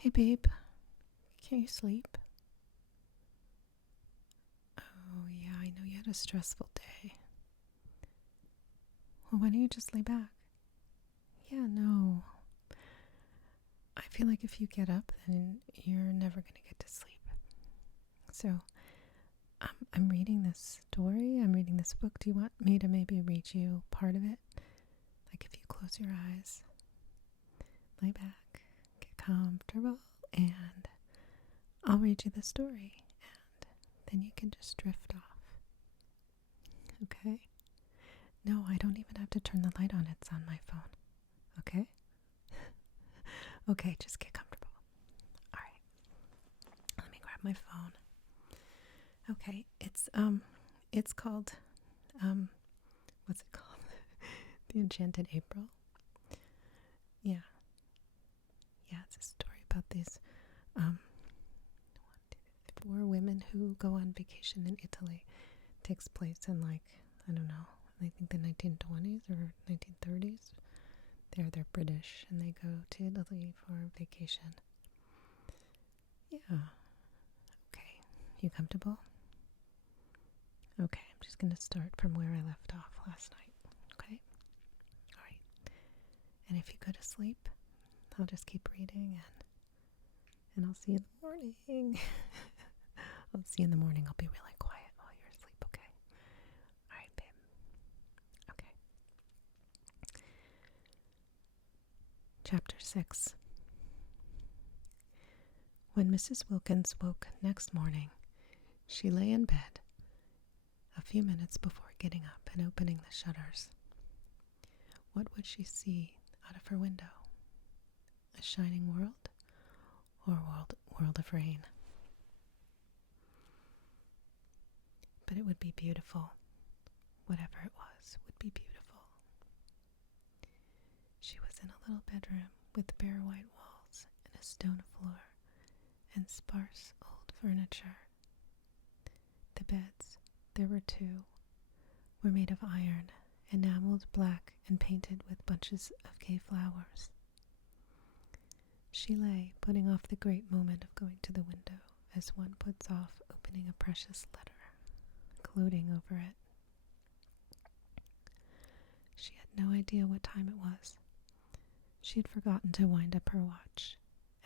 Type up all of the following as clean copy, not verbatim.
Hey babe, can't you sleep? Oh yeah, I know you had a stressful day. Well, why don't you just lay back? Yeah, no. I feel like if you get up, then you're never gonna get to sleep. So, I'm reading this story, I'm reading this book. Do you want me to maybe read you part of it? Like if you close your eyes, lay back, get comfortable, and I'll read you the story. And then you can just drift off. Okay? No, I don't even have to turn the light on. It's on my phone. Okay? Okay, just get comfortable. All right. Let me grab my phone. Okay, it's called what's it called? The Enchanted April. Yeah. Yeah, it's a story about these four women who go on vacation in Italy. It takes place in I don't know, I think the 1920s or 1930s. They're British and they go to Italy for vacation. Yeah. Okay. You comfortable? Okay, I'm just going to start from where I left off last night. Okay? All right. And if you go to sleep, I'll just keep reading and I'll see you in the morning. I'll see you in the morning. I'll be really quiet while you're asleep, okay? All right, babe. Okay. Chapter 6. When Mrs. Wilkins woke next morning, she lay in bed a few minutes before getting up and opening the shutters. What would she see out of her window? A shining world or a world of rain? But it would be beautiful. Whatever it was would be beautiful. She was in a little bedroom with bare white walls and a stone floor and sparse old furniture. The beds, there were two, were made of iron, enameled black and painted with bunches of gay flowers. She lay, putting off the great moment of going to the window as one puts off opening a precious letter, gloating over it. She had no idea what time it was. She had forgotten to wind up her watch,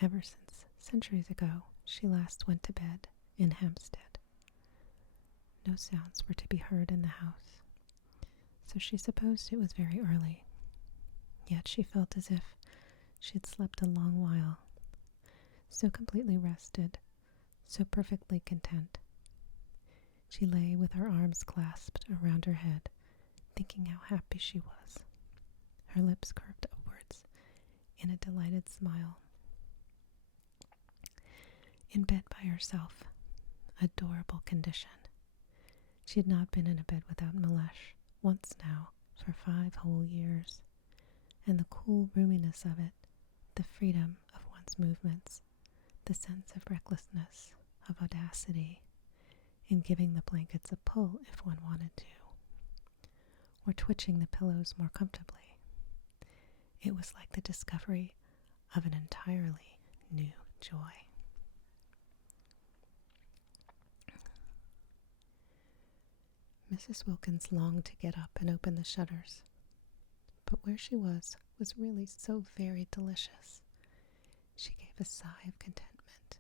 ever since, centuries ago, she last went to bed in Hampstead. No sounds were to be heard in the house, so she supposed it was very early. Yet she felt as if she had slept a long while, so completely rested, so perfectly content. She lay with her arms clasped around her head, thinking how happy she was. Her lips curved upwards in a delighted smile. In bed by herself, adorable condition. She had not been in a bed without Malesh once now for 5 whole years, and the cool roominess of it, the freedom of one's movements, the sense of recklessness, of audacity, in giving the blankets a pull if one wanted to, or twitching the pillows more comfortably. It was like the discovery of an entirely new joy. Mrs. Wilkins longed to get up and open the shutters, but where she was really so very delicious. She gave a sigh of contentment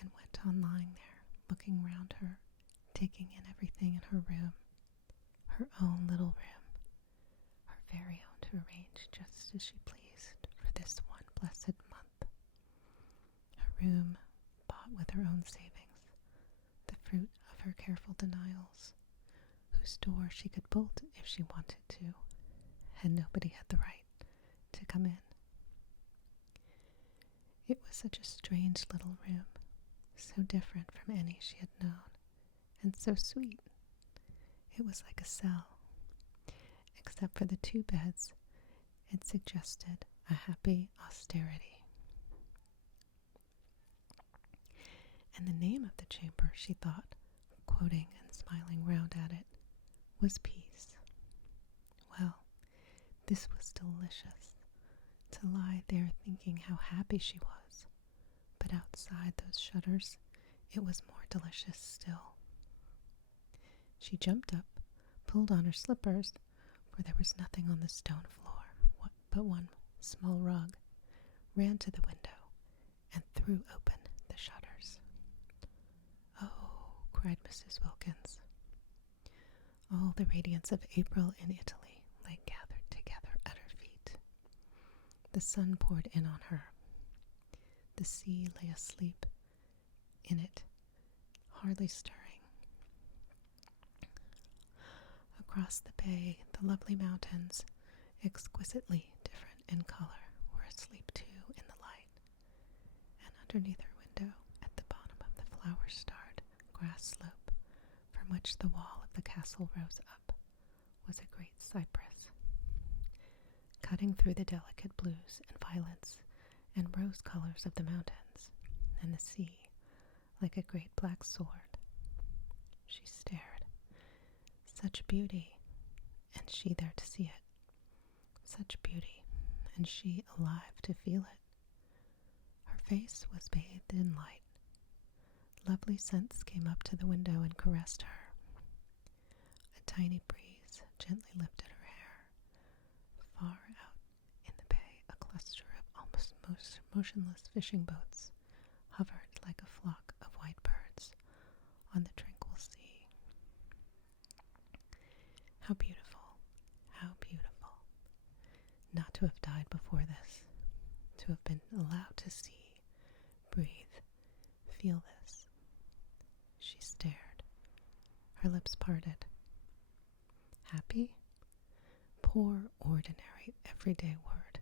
and went on lying there, looking round her, taking in everything in her room, her own little room, her very own, to arrange just as she pleased for this one blessed month. Her room, bought with her own savings, the fruit of her careful denials, whose door she could bolt if she wanted to, and nobody had the right to come in. It was such a strange little room, so different from any she had known, and so sweet. It was like a cell. Except for the 2 beds, it suggested a happy austerity. And the name of the chamber, she thought, quoting and smiling round at it, was Peace. Well, this was delicious, to lie there thinking how happy she was, But outside those shutters, it was more delicious still. She jumped up, pulled on her slippers, for there was nothing on the stone floor but one small rug, ran to the window, and threw open the shutters. "Oh," cried Mrs. Wilkins. All the radiance of April in Italy lay gathered together at her feet. The sun poured in on her. The sea lay asleep in it, hardly stirring. Across the bay, the lovely mountains, exquisitely different in color, were asleep too in the light. And underneath her window, at the bottom of the flower-starred grass slope, from which the wall of the castle rose up, was a great cypress. Cutting through the delicate blues and violets and rose colors of the mountains and the sea like a great black sword, she stared. Such beauty, and she there to see it. Such beauty, and she alive to feel it. Her face was bathed in light. Lovely scents came up to the window and caressed her. A tiny breeze gently lifted her hair. Far out in the bay, a cluster of almost motionless fishing boats hovered like a flock of white birds on the tranquil sea. How beautiful, how beautiful, not to have died before this, to have been allowed to see, breathe, feel this. She stared, her lips parted. Happy? Poor, ordinary, everyday word.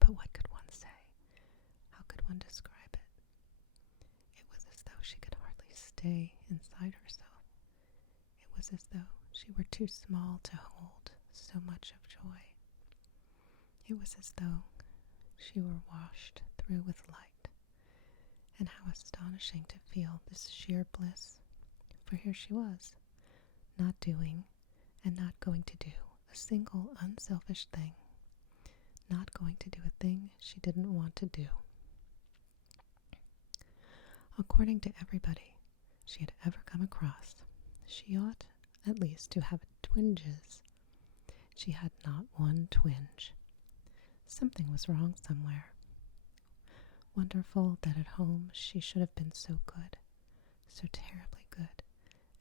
But what could one say? How could one describe it? It was as though she could hardly stay inside herself. It was as though she were too small to hold so much of joy. It was as though she were washed through with light. And how astonishing to feel this sheer bliss. For here she was, not doing and not going to do a single unselfish thing, not going to do a thing she didn't want to do. According to everybody she had ever come across, she ought at least to have twinges. She had not one twinge. Something was wrong somewhere. Wonderful that at home she should have been so good, so terribly good,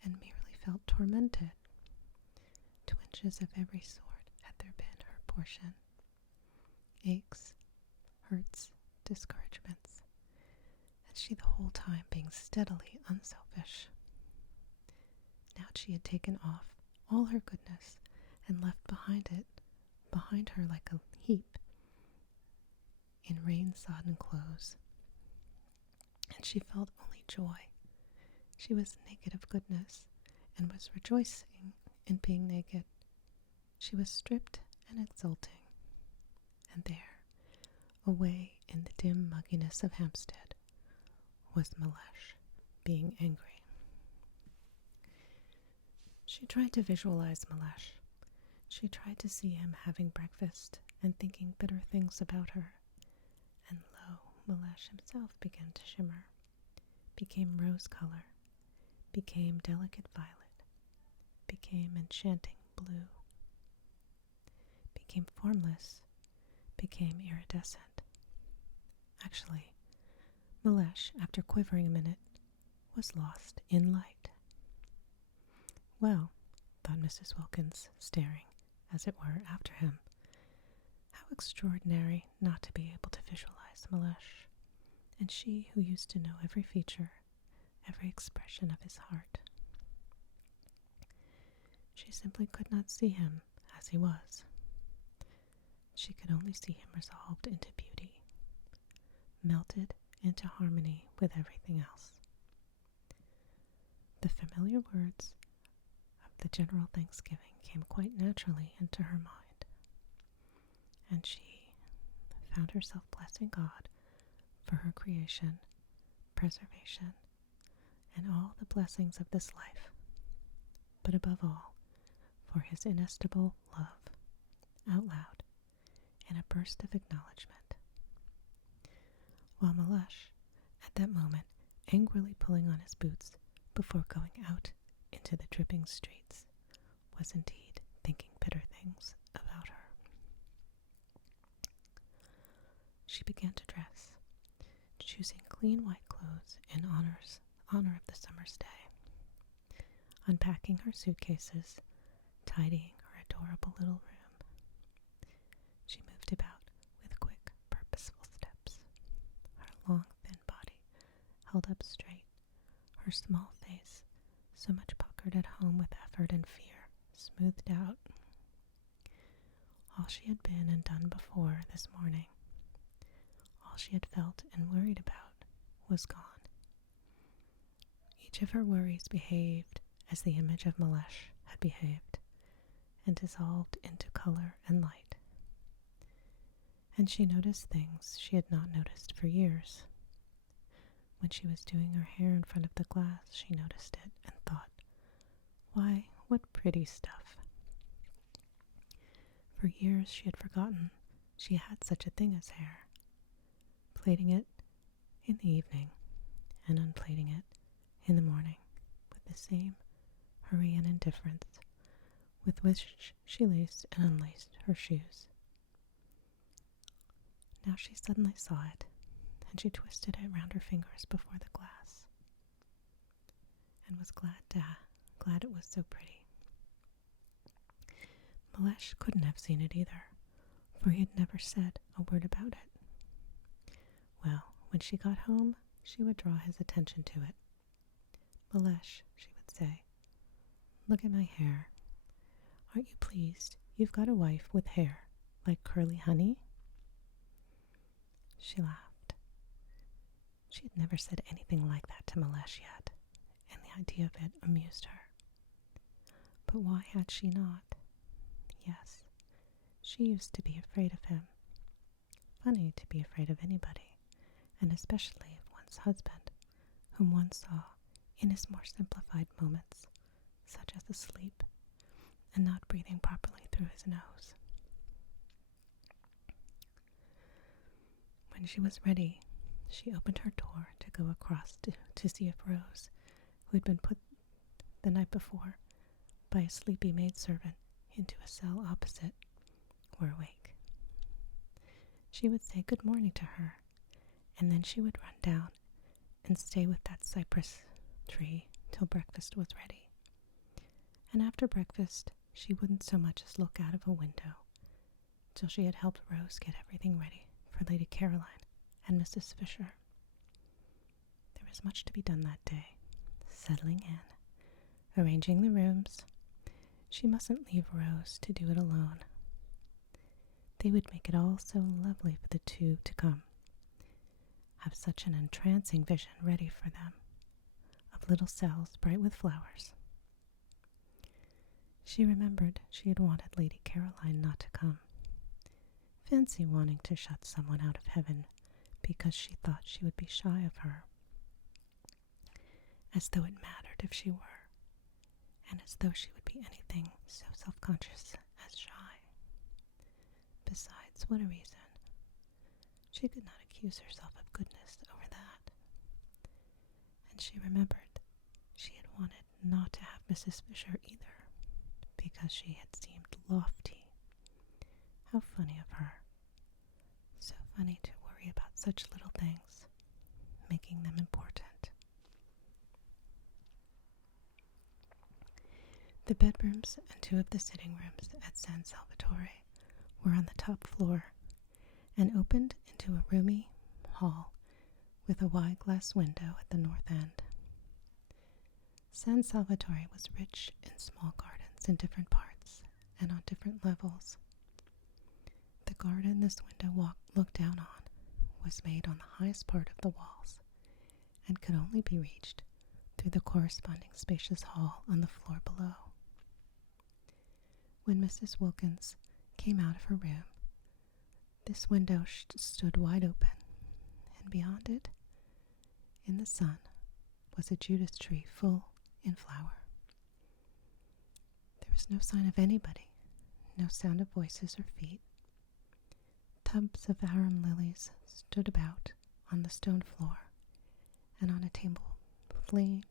and merely felt tormented. Twinges of every sort had there been her portion. Aches, hurts, discouragements, and she the whole time being steadily unselfish. Now she had taken off all her goodness and left behind her like a heap in rain-sodden clothes. And she felt only joy. She was naked of goodness and was rejoicing in being naked. She was stripped and exulting. And there, away in the dim mugginess of Hampstead, was Melech being angry. She tried to visualize Melech. She tried to see him having breakfast and thinking bitter things about her. And lo, Melech himself began to shimmer, became rose color, became delicate violet, became enchanting blue, became formless, became iridescent. Actually, Melech, after quivering a minute, was lost in light. Well, thought Mrs. Wilkins, staring, as it were, after him, how extraordinary not to be able to visualize Melech, and she who used to know every feature, every expression of his heart. She simply could not see him as he was. She could only see him resolved into beauty, melted into harmony with everything else. The familiar words of the general thanksgiving came quite naturally into her mind, and she found herself blessing God for her creation, preservation, and all the blessings of this life, but above all, for his inestimable love, out loud, in a burst of acknowledgement. While Melech, at that moment angrily pulling on his boots before going out into the dripping streets, was indeed thinking bitter things about her. She began to dress, choosing clean white clothes in honor of the summer's day, unpacking her suitcases, tidying her adorable little room. She moved about with quick, purposeful steps, her long, thin body held up straight, her small face, so much puckered at home with effort and fear, smoothed out. All she had been and done before this morning, all she had felt and worried about, was gone. Each of her worries behaved as the image of Malesh had behaved, and dissolved into color and light. And she noticed things she had not noticed for years. When she was doing her hair in front of the glass, she noticed it and thought, "Why, what pretty stuff." For years she had forgotten she had such a thing as hair, plaiting it in the evening and unplaiting it in the morning with the same hurry and indifference with which she laced and unlaced her shoes. Now she suddenly saw it, and she twisted it round her fingers before the glass, and was glad it was so pretty. Malesh couldn't have seen it either, for he had never said a word about it. Well, when she got home, she would draw his attention to it. "Malesh," she would say, "look at my hair. Aren't you pleased you've got a wife with hair like curly honey?" She laughed. She had never said anything like that to Malesh yet, and the idea of it amused her. But why had she not? Yes, she used to be afraid of him. Funny to be afraid of anybody, and especially of one's husband, whom one saw in his more simplified moments, such as asleep and not breathing properly through his nose. When she was ready, she opened her door to go across to see if Rose, who had been put the night before by a sleepy maidservant into a cell opposite, were awake. She would say good morning to her, and then she would run down and stay with that cypress tree till breakfast was ready. And after breakfast, she wouldn't so much as look out of a window till she had helped Rose get everything ready for Lady Caroline and Mrs. Fisher. There was much to be done that day, settling in, arranging the rooms. She mustn't leave Rose to do it alone. They would make it all so lovely for the two to come, have such an entrancing vision ready for them, of little cells bright with flowers. She remembered she had wanted Lady Caroline not to come. Fancy wanting to shut someone out of heaven because she thought she would be shy of her. As though it mattered if she were, and as though she would be anything so self-conscious as shy. Besides, what a reason. She could not accuse herself of goodness over that. And she remembered she had wanted not to have Mrs. Fisher either, because she had seemed lofty. How funny of her. So funny to worry about such little things, making them important. The bedrooms and two of the sitting rooms at San Salvatore were on the top floor and opened into a roomy hall with a wide glass window at the north end. San Salvatore was rich in small gardens in different parts and on different levels. The garden this window looked down on was made on the highest part of the walls and could only be reached through the corresponding spacious hall on the floor below. When Mrs. Wilkins came out of her room, this window stood wide open, and beyond it, in the sun, was a Judas tree full in flower. There was no sign of anybody, no sound of voices or feet. Tubs of arum lilies stood about on the stone floor, and on a table flamed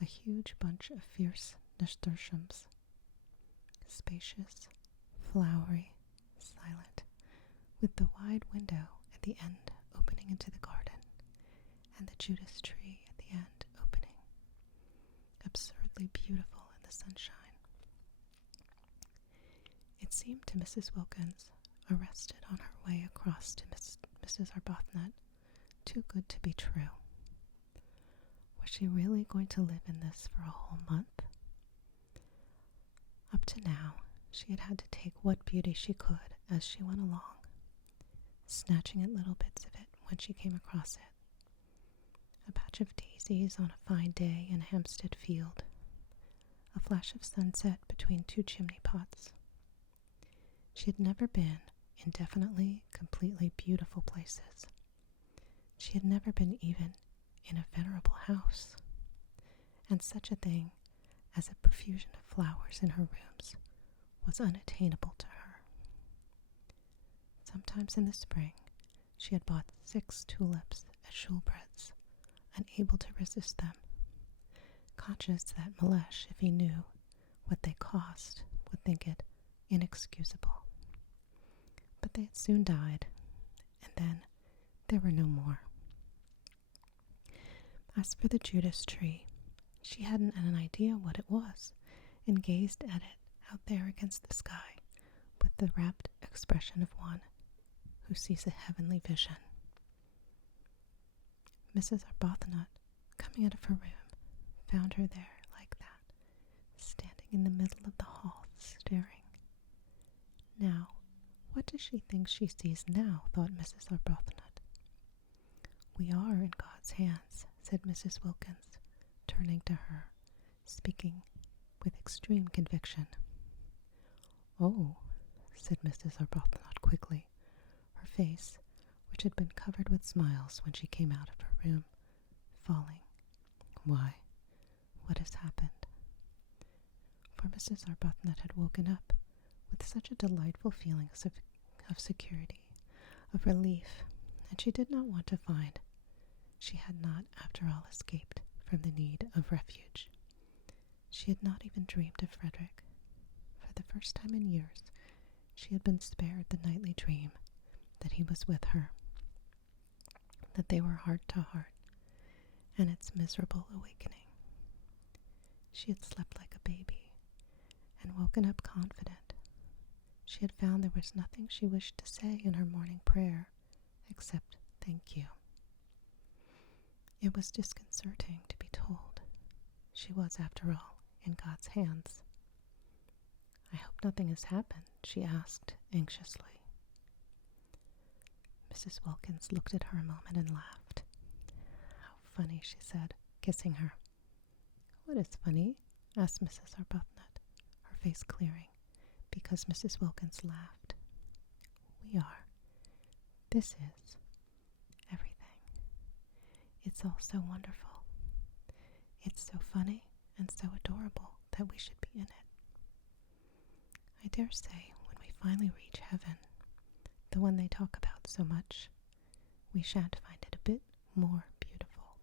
a huge bunch of fierce nasturtiums, spacious, flowery, silent, with the wide window at the end opening into the garden, and the Judas tree at the end opening, absurdly beautiful in the sunshine. It seemed to Mrs. Wilkins, arrested on her way across to Mrs. Arbuthnot, too good to be true. Was she really going to live in this for a whole month? Up to now, she had had to take what beauty she could as she went along, snatching at little bits of it when she came across it. A patch of daisies on a fine day in a Hampstead field, a flash of sunset between two chimney pots. She had never been in definitely, completely beautiful places. She had never been even in a venerable house, and such a thing as a profusion of flowers in her rooms was unattainable to her. Sometimes in the spring she had bought 6 tulips at Shoolbred's, unable to resist them, conscious that Melesh, if he knew what they cost, would think it inexcusable. But they had soon died, and then there were no more. As for the Judas tree, she hadn't an idea what it was, and gazed at it out there against the sky with the rapt expression of one who sees a heavenly vision. Mrs. Arbuthnot, coming out of her room, found her there like that, standing in the middle of the hall, staring. Now, what does she think she sees now? Thought Mrs. Arbuthnot. We are in God's hands, said Mrs. Wilkins, turning to her, speaking with extreme conviction. Oh, said Mrs. Arbuthnot quickly, her face, which had been covered with smiles when she came out of her room, falling. Why, what has happened? For Mrs. Arbuthnot had woken up with such a delightful feeling of security, of relief, and she did not want to find she had not, after all, escaped from the need of refuge. She had not even dreamed of Frederick. For the first time in years, she had been spared the nightly dream that he was with her, that they were heart to heart, and its miserable awakening. She had slept like a baby, and woken up confident. She had found there was nothing she wished to say in her morning prayer, except thank you. It was disconcerting to be told she was, after all, in God's hands. I hope nothing has happened, she asked anxiously. Mrs. Wilkins looked at her a moment and laughed. How funny, she said, kissing her. What is funny? Asked Mrs. Arbuthnot, her face clearing, because Mrs. Wilkins laughed. We are. This is everything. It's all so wonderful. It's so funny and so adorable that we should be in it. I dare say when we finally reach heaven, the one they talk about so much, we shan't find it a bit more beautiful.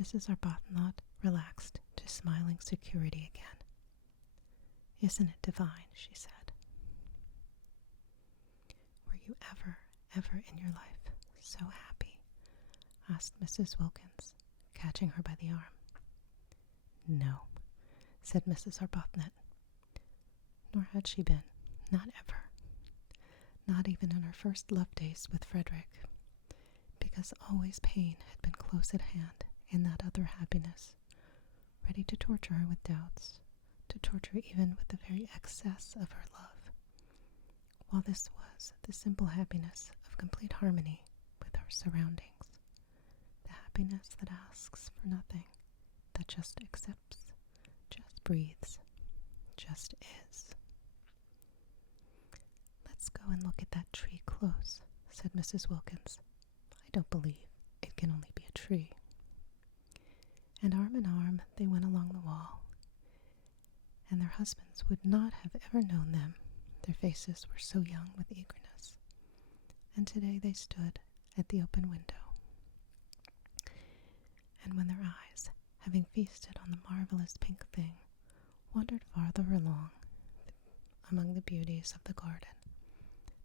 Mrs. Arbuthnot relaxed to smiling security again. Isn't it divine, she said. Were you ever in your life so happy? Asked Mrs. Wilkins, catching her by the arm. No, said Mrs. Arbuthnot. Nor had she been, not ever. Not even in her first love days with Frederick, because always pain had been close at hand in that other happiness, ready to torture her with doubts, to torture even with the very excess of her love, while this was the simple happiness of complete harmony with her surroundings, the happiness that asks for nothing, that just accepts, just breathes, just is. Let's go and look at that tree close, said Mrs. Wilkins. I don't believe it can only be a tree. And arm in arm they went along the wall, and their husbands would not have ever known them. Their faces were so young with eagerness. And today they stood at the open window. And when their eyes, having feasted on the marvelous pink thing, wandered farther along among the beauties of the garden,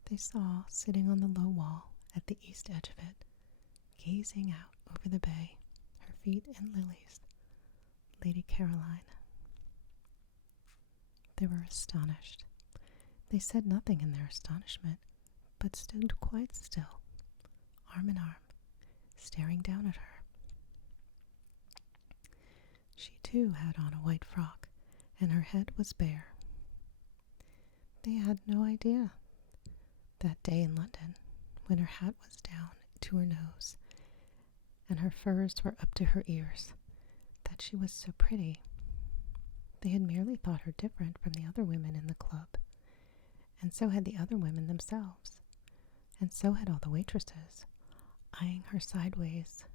they saw, sitting on the low wall at the east edge of it, gazing out over the bay, her feet in lilies, Lady Caroline. They were astonished. They said nothing in their astonishment, but stood quite still, arm in arm, staring down at her. She too had on a white frock, and her head was bare. They had no idea that day in London, when her hat was down to her nose and her furs were up to her ears, that she was so pretty. They had merely thought her different from the other women in the club, and so had the other women themselves, and so had all the waitresses, eyeing her sideways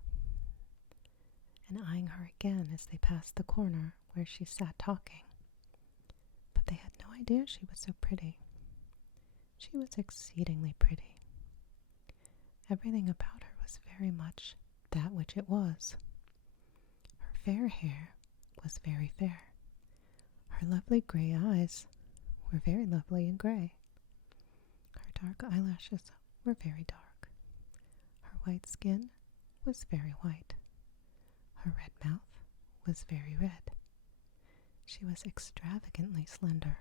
and eyeing her again as they passed the corner where she sat talking. But they had no idea she was so pretty. She was exceedingly pretty. Everything about her was very much that which it was. Her fair hair was very fair. Her lovely gray eyes were very lovely and gray. Her dark eyelashes were very dark. Her white skin was very white. Her red mouth was very red. She was extravagantly slender,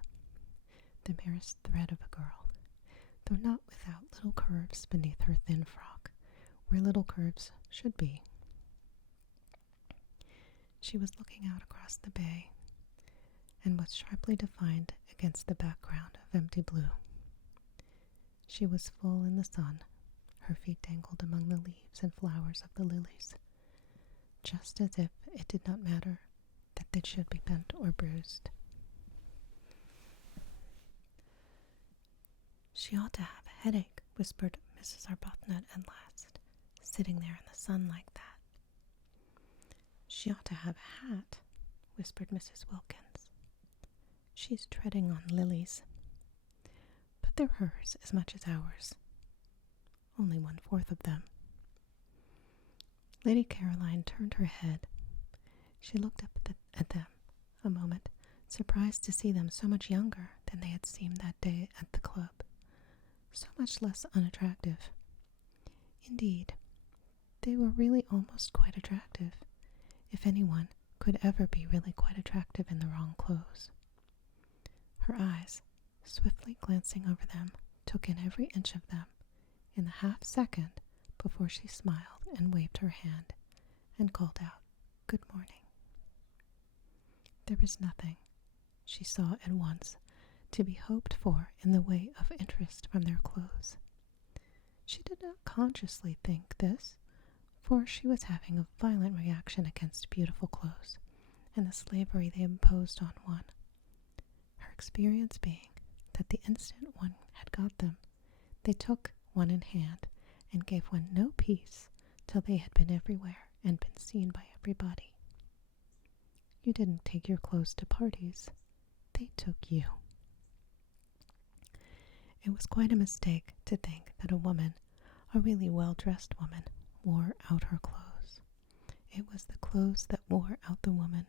the merest thread of a girl, though not without little curves beneath her thin frock, where little curves should be. She was looking out across the bay, and was sharply defined against the background of empty blue. She was full in the sun. Her feet dangled among the leaves and flowers of the lilies, just as if it did not matter that they should be bent or bruised. She ought to have a headache, whispered Mrs. Arbuthnot at last, sitting there in the sun like that. She ought to have a hat, whispered Mrs. Wilkins. She's treading on lilies. But they're hers as much as ours. Only 1/4 of them. Lady Caroline turned her head. She looked up at them a moment, surprised to see them so much younger than they had seemed that day at the club, so much less unattractive. Indeed, they were really almost quite attractive, if anyone could ever be really quite attractive in the wrong clothes. Her eyes, swiftly glancing over them, took in every inch of them in the half-second before she smiled and waved her hand and called out, "Good morning." There was nothing, she saw at once, to be hoped for in the way of interest from their clothes. She did not consciously think this, for she was having a violent reaction against beautiful clothes and the slavery they imposed on one, her experience being that the instant one had got them, they took one in hand and gave one no peace till they had been everywhere and been seen by everybody. You didn't take your clothes to parties. They took you. It was quite a mistake to think that a woman, a really well-dressed woman, wore out her clothes. It was the clothes that wore out the woman,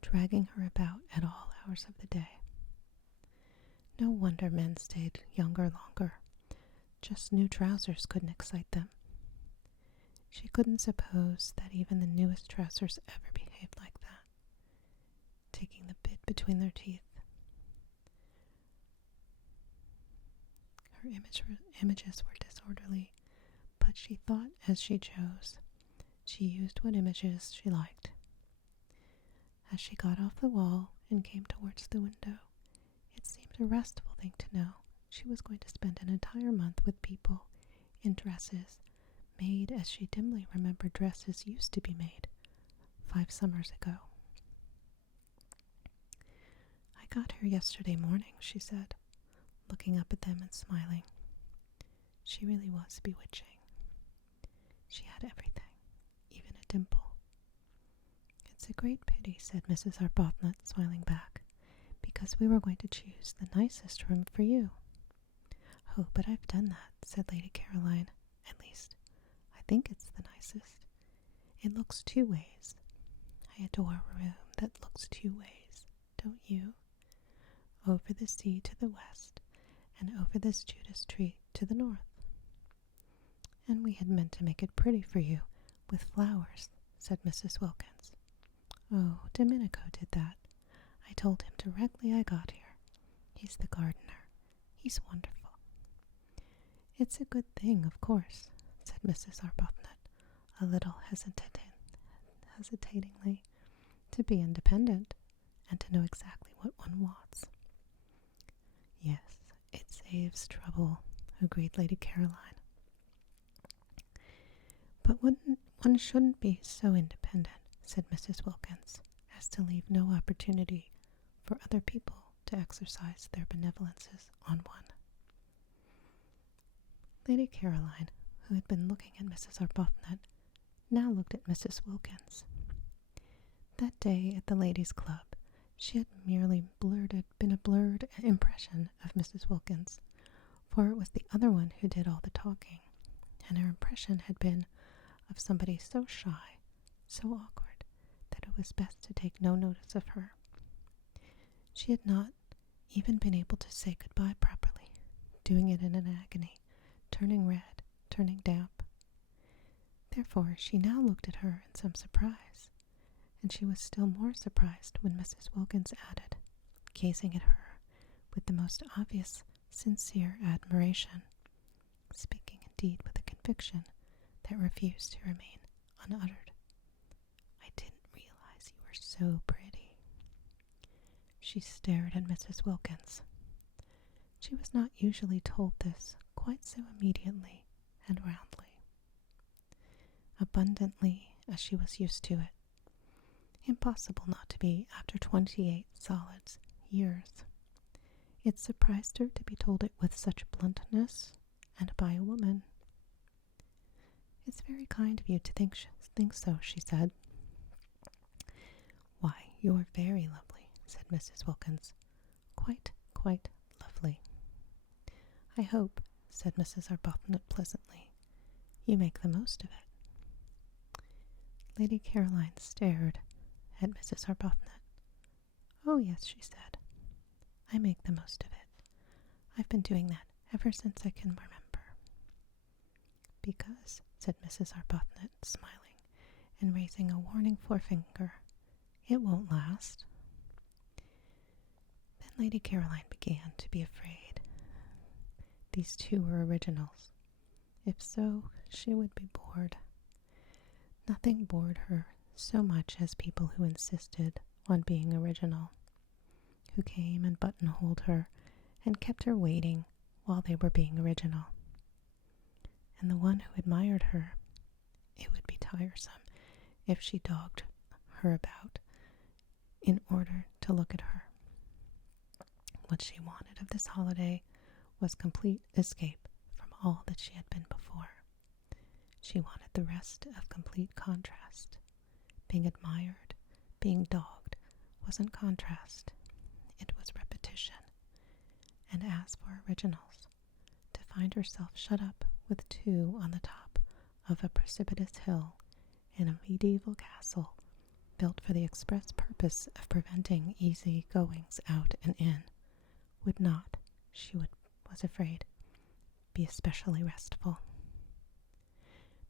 dragging her about at all hours of the day. No wonder men stayed younger longer. Just new trousers couldn't excite them. She couldn't suppose that even the newest trousers ever behaved like that, taking the bit between their teeth. Her images were disorderly, but she thought as she chose. She used what images she liked. As she got off the wall and came towards the window, it seemed a restful thing to know she was going to spend an entire month with people in dresses made as she dimly remembered dresses used to be made 5 summers ago. "I got here yesterday morning," she said, looking up at them and smiling. She really was bewitching. She had everything, even a dimple. "It's a great pity," said Mrs. Arbuthnot, smiling back, "because we were going to choose the nicest room for you." "Oh, but I've done that," said Lady Caroline. "At least, think it's the nicest. It looks two ways. I adore a room that looks two ways, don't you? Over the sea to the west, and over this Judas tree to the north. And we had meant to make it pretty for you, with flowers, said Mrs. Wilkins. Oh, Domenico did that. I told him directly I got here. He's the gardener. He's wonderful. It's a good thing, of course, said Mrs. Arbuthnot, a little hesitatingly, to be independent and to know exactly what one wants. Yes, it saves trouble, agreed Lady Caroline. But one shouldn't be so independent, said Mrs. Wilkins, as to leave no opportunity for other people to exercise their benevolences on one. Lady Caroline, who had been looking at Mrs. Arbuthnot, now looked at Mrs. Wilkins. That day at the ladies' club, she had merely been a blurred impression of Mrs. Wilkins, for it was the other one who did all the talking, and her impression had been of somebody so shy, so awkward, that it was best to take no notice of her. She had not even been able to say goodbye properly, doing it in an agony, turning red, turning damp. Therefore she now looked at her in some surprise, and she was still more surprised when Mrs. Wilkins added, gazing at her with the most obvious, sincere admiration, speaking indeed with a conviction that refused to remain unuttered. I didn't realize you were so pretty. She stared at Mrs. Wilkins. She was not usually told this quite so immediately and roundly, abundantly as she was used to it. Impossible not to be after 28 solid years. It surprised her to be told it with such bluntness, and by a woman. It's very kind of you to think so, she said. Why, you're very lovely, said Mrs. Wilkins. Quite lovely. I hope, said Mrs. Arbuthnot pleasantly, you make the most of it. Lady Caroline stared at Mrs. Arbuthnot. Oh, yes, she said. I make the most of it. I've been doing that ever since I can remember. Because, said Mrs. Arbuthnot, smiling, and raising a warning forefinger, it won't last. Then Lady Caroline began to be afraid. These two were originals. If so, she would be bored. Nothing bored her so much as people who insisted on being original, who came and buttonholed her and kept her waiting while they were being original. And the one who admired her, it would be tiresome if she dogged her about in order to look at her. What she wanted of this holiday was complete escape from all that she had been before. She wanted the rest of complete contrast. Being admired, being dogged, wasn't contrast. It was repetition. And as for originals, to find herself shut up with two on the top of a precipitous hill in a medieval castle built for the express purpose of preventing easy goings out and in, would not, was afraid, be especially restful.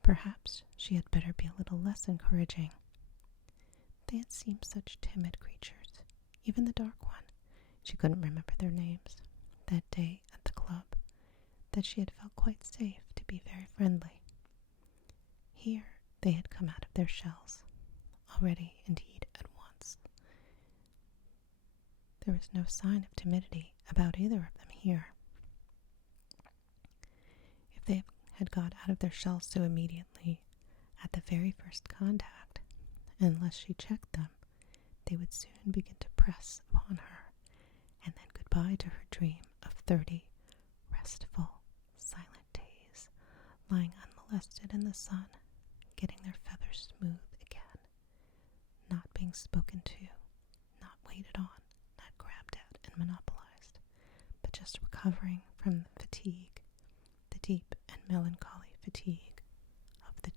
Perhaps she had better be a little less encouraging. They had seemed such timid creatures, even the dark one, she couldn't remember their names, that day at the club, that she had felt quite safe to be very friendly. Here they had come out of their shells, already indeed at once. There was no sign of timidity about either of them here. If they had got out of their shells so immediately at the very first contact, unless she checked them, they would soon begin to press upon her, and then goodbye to her dream of 30 restful, silent days, lying unmolested in the sun, getting their feathers smooth again, not being spoken to, not waited on, not grabbed at and monopolized, but just recovering from the fatigue, the deep and melancholy fatigue of the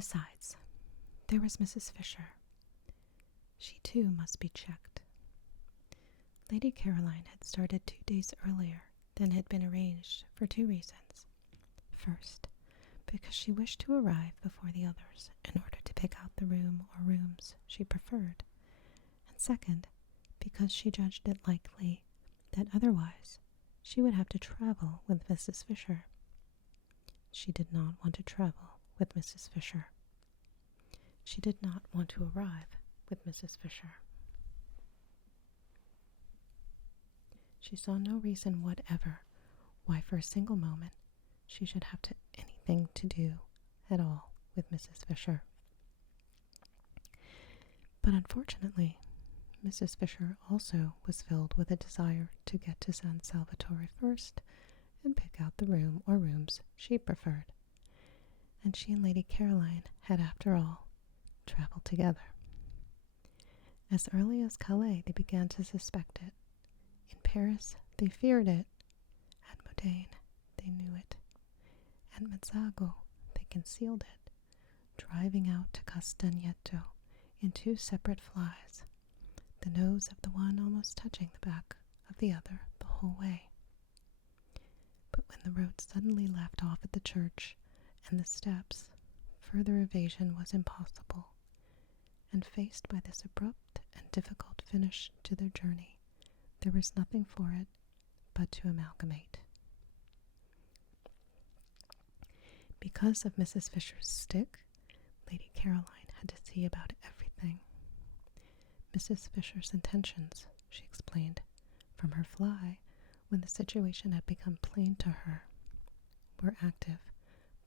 Besides, there was Mrs. Fisher. She too must be checked. Lady Caroline had started 2 days earlier than had been arranged for 2 reasons. First, because she wished to arrive before the others in order to pick out the room or rooms she preferred, and second, because she judged it likely that otherwise she would have to travel with Mrs. Fisher. She did not want to travel with Mrs. Fisher. She did not want to arrive with Mrs. Fisher. She saw no reason whatever why for a single moment she should have anything to do at all with Mrs. Fisher. But unfortunately, Mrs. Fisher also was filled with a desire to get to San Salvatore first and pick out the room or rooms she preferred. And she and Lady Caroline had, after all, traveled together. As early as Calais, they began to suspect it. In Paris, they feared it. At Modane, they knew it. At Mezzago, they concealed it, driving out to Castagneto in 2 separate flies, the nose of the one almost touching the back of the other the whole way. But when the road suddenly left off at the church and the steps, further evasion was impossible, and faced by this abrupt and difficult finish to their journey, there was nothing for it but to amalgamate. Because of Mrs. Fisher's stick, Lady Caroline had to see about everything. Mrs. Fisher's intentions, she explained, from her fly, when the situation had become plain to her, were active,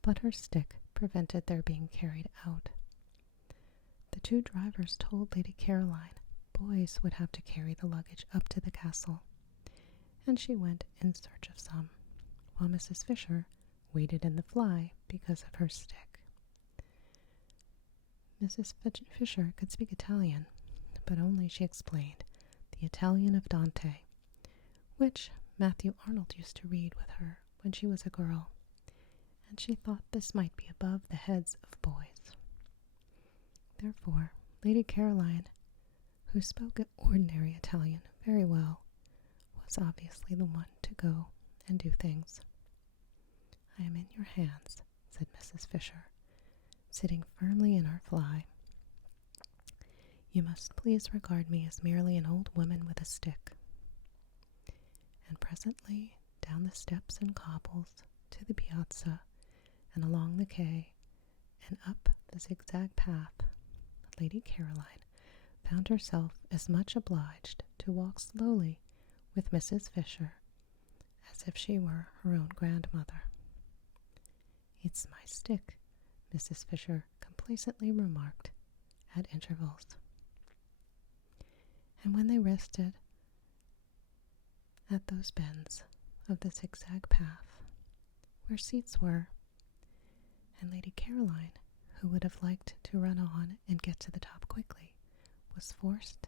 but her stick prevented their being carried out. The 2 drivers told Lady Caroline boys would have to carry the luggage up to the castle, and she went in search of some, while Mrs. Fisher waited in the fly because of her stick. Mrs. Fisher could speak Italian, but only, she explained, the Italian of Dante, which Matthew Arnold used to read with her when she was a girl, and she thought this might be above the heads of boys. Therefore, Lady Caroline, who spoke ordinary Italian very well, was obviously the one to go and do things. "I am in your hands," said Mrs. Fisher, sitting firmly in her fly. "You must please regard me as merely an old woman with a stick." And presently, down the steps and cobbles, to the piazza, and along the quay, and up the zigzag path, Lady Caroline found herself as much obliged to walk slowly with Mrs. Fisher as if she were her own grandmother. "It's my stick," Mrs. Fisher complacently remarked at intervals. And when they rested at those bends of the zigzag path, where seats were, and Lady Caroline, who would have liked to run on and get to the top quickly, was forced,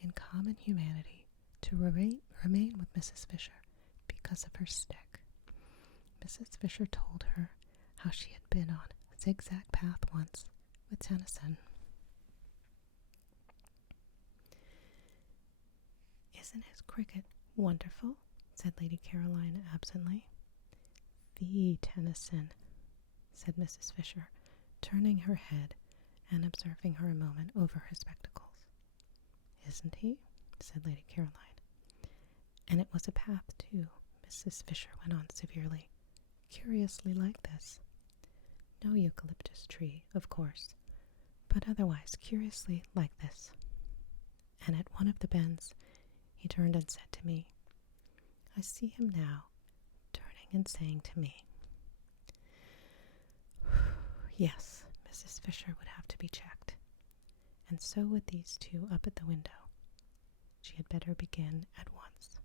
in common humanity, to remain with Mrs. Fisher because of her stick. Mrs. Fisher told her how she had been on a zigzag path once with Tennyson. "Isn't his cricket wonderful?" said Lady Caroline absently. "The Tennyson," said Mrs. Fisher, turning her head and observing her a moment over her spectacles. "Isn't he?" said Lady Caroline. "And it was a path, too," Mrs. Fisher went on severely, "curiously like this. No eucalyptus tree, of course, but otherwise curiously like this. And at one of the bends he turned and said to me, I see him now, turning and saying to me, 'Yes, Mrs. Fisher would have to be checked, and so would these 2 up at the window. She had better begin at once.'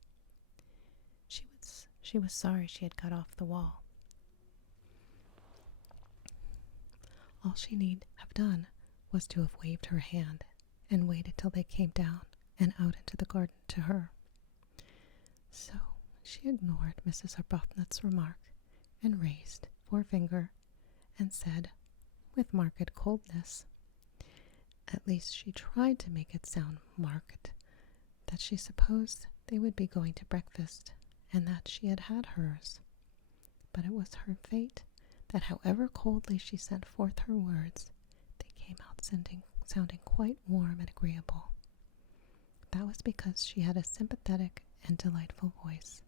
She was sorry she had got off the wall. All she need have done was to have waved her hand and waited till they came down and out into the garden to her. So she ignored Mrs. Arbuthnot's remark and raised forefinger and said, with marked coldness. At least she tried to make it sound marked, that she supposed they would be going to breakfast, and that she had had hers. But it was her fate that however coldly she sent forth her words, they came out sounding quite warm and agreeable. That was because she had a sympathetic and delightful voice,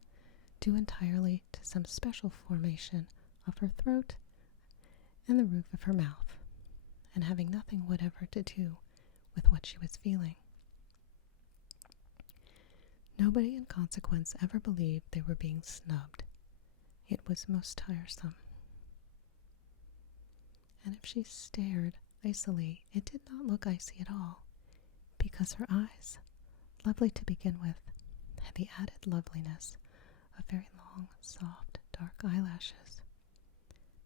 due entirely to some special formation of her throat and the roof of her mouth, and having nothing whatever to do with what she was feeling. Nobody in consequence ever believed they were being snubbed. It was most tiresome. And if she stared icily, it did not look icy at all, because her eyes, lovely to begin with, had the added loveliness of very long, soft, dark eyelashes.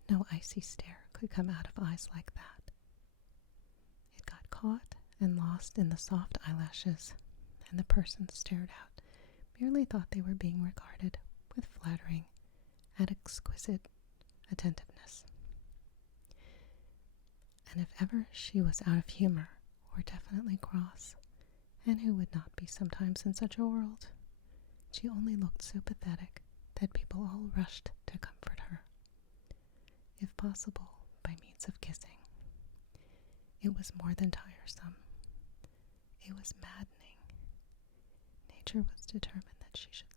No icy stare could come out of eyes like that. It got caught and lost in the soft eyelashes, and the person stared out merely thought they were being regarded with flattering and exquisite attentiveness. And if ever she was out of humor, or definitely cross, and who would not be sometimes in such a world, she only looked so pathetic that people all rushed to comfort her, if possible by means of kissing. It was more than tiresome. It was maddening. Nature was determined that she should